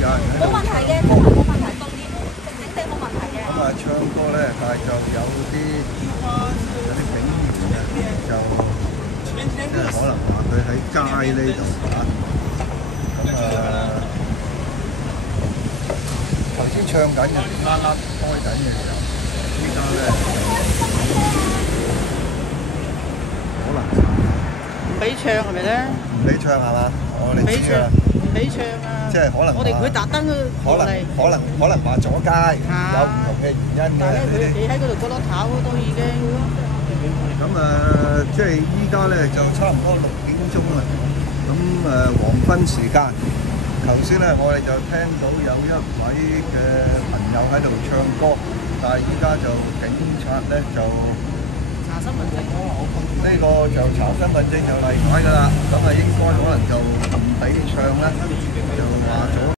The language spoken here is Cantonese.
有人喺度。冇問題嘅，都係冇問題，凍啲靜靜地冇問題嘅。咁啊，唱歌咧，但係就有啲警員嘅，就可能話佢喺街呢度嚇。咁頭先唱緊嘅，啦啦開緊嘅時候，依家咧可能唔俾唱係咪咧？唔俾唱係嘛？我哋知啦。唔俾唱啊！即係可能我哋佢特登可能話阻街，有唔同嘅原因嘅。但係咧，佢哋企喺嗰度角落頭都已經。咁即係依家咧就差唔多6點鐘啦。咁黃昏時間，頭先咧我哋就聽到有一位嘅朋友喺度唱歌，但係依家就警察咧就查身份證。呢個就查身份證就例牌㗎啦。咁應該可能就唔俾唱啦，就話咗。